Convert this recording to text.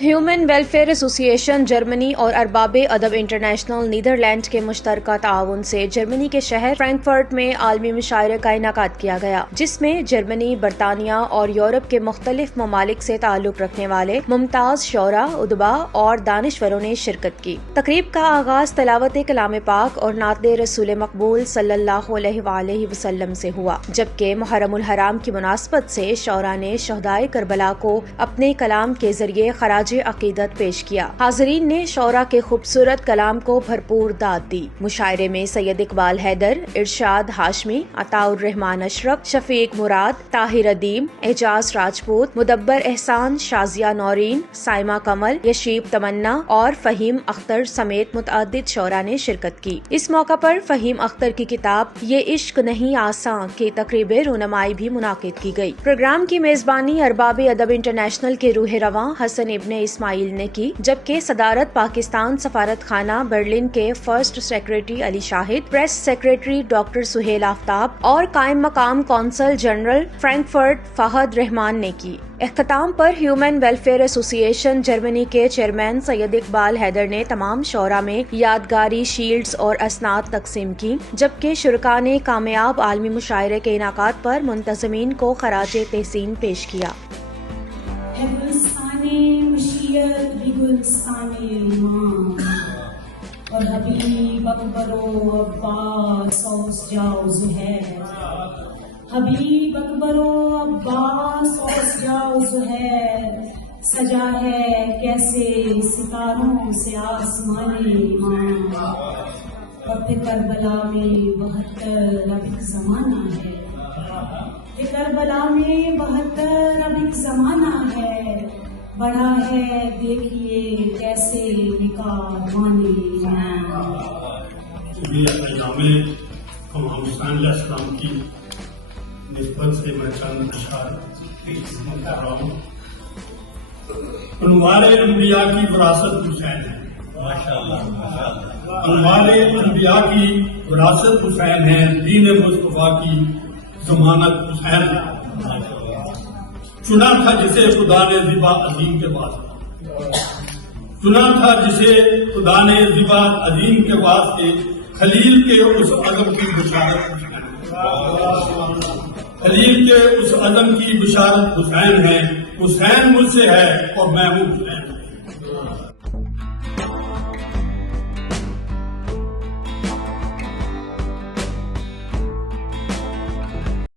Human welfare ایسوسی ایشن جرمنی اور ارباب ادب انٹرنیشنل نیدرلینڈ کے مشترکہ تعاون سے جرمنی کے شہر فرینکفرٹ میں عالمی مشاعرے کا انعقاد کیا گیا، جس میں جرمنی، برطانیہ اور یورپ کے مختلف ممالک سے تعلق رکھنے والے ممتاز شعراء، ادباء اور دانشوروں نے شرکت کی۔ تقریب کا آغاز تلاوت کلام پاک اور نعت رسول مقبول صلی اللہ علیہ وآلہ وسلم سے ہوا، جبکہ محرم الحرام کی مناسبت سے شعراء نے شہدائے کربلا کو اپنے کلام کے ذریعے خراج عقیدت پیش کیا۔ حاضرین نے شعراء کے خوبصورت کلام کو بھرپور داد دی۔ مشاعرے میں سید اقبال حیدر، ارشاد ہاشمی، عطاء الرحمان اشرف، شفیق مراد، طاہر ادیم، اعجاز راجپوت، مدبر احسان، شازیہ نورین، سائمہ کمل، یشیب تمنا اور فہیم اختر سمیت متعدد شعراء نے شرکت کی۔ اس موقع پر فہیم اختر کی کتاب یہ عشق نہیں آساں کی تقریب رونمائی بھی منعقد کی گئی۔ پروگرام کی میزبانی ارباب ادب انٹرنیشنل کے روح رواں حسن ابن اسماعیل نے کی، جبکہ صدارت پاکستان سفارت خانہ برلن کے فرسٹ سیکریٹری علی شاہد، پریس سیکریٹری ڈاکٹر سہیل آفتاب اور قائم مقام قونصل جنرل فرینکفرٹ فہد رحمان نے کی۔ اختتام پر ہیومن ویلفیئر ایسوسی ایشن جرمنی کے چیئرمین سید اقبال حیدر نے تمام شعراء میں یادگاری شیلڈز اور اسناد تقسیم کی، جبکہ شرکاء نے کامیاب عالمی مشاعرے کے انعقاد پر منتظمین کو خراج تحسین پیش کیا۔ مشیت بگلستان ایمان اور حبیب اکبر و عباس اوس جاؤ زہیر، حبیب اکبر و عباس اوس جاؤ زہیر، سجا ہے کیسے ستاروں سے آسمان ایمان، اور پھر کربلا میں 72 اب ایک زمانہ ہے، کہ کربلا میں 72 اب ایک زمانہ ہے، بڑا ہے دیکھیے کیسے کاروان ایمان۔ پیغام امام حسین علیہ السلام کی نسبت سے میں چند اشعار کی خدمت کر رہا ہوں۔ عنوان انبیاء کی وراثت حسین ہے، عنوان انبیاء کی وراثت حسین ہے، دین مصطفیٰ کی ضمانت حسین ہے۔ چنا تھا جسے خدا نے ذبح عظیم کے واسطے، چنا تھا جسے خدا نے ذبح عظیم کے واسطے، خلیل کے اس عزم کی بشارت، خلیل کے اس عزم کی بشارت حسین ہے، حسین مجھ سے ہے اور میں ہوں حسین۔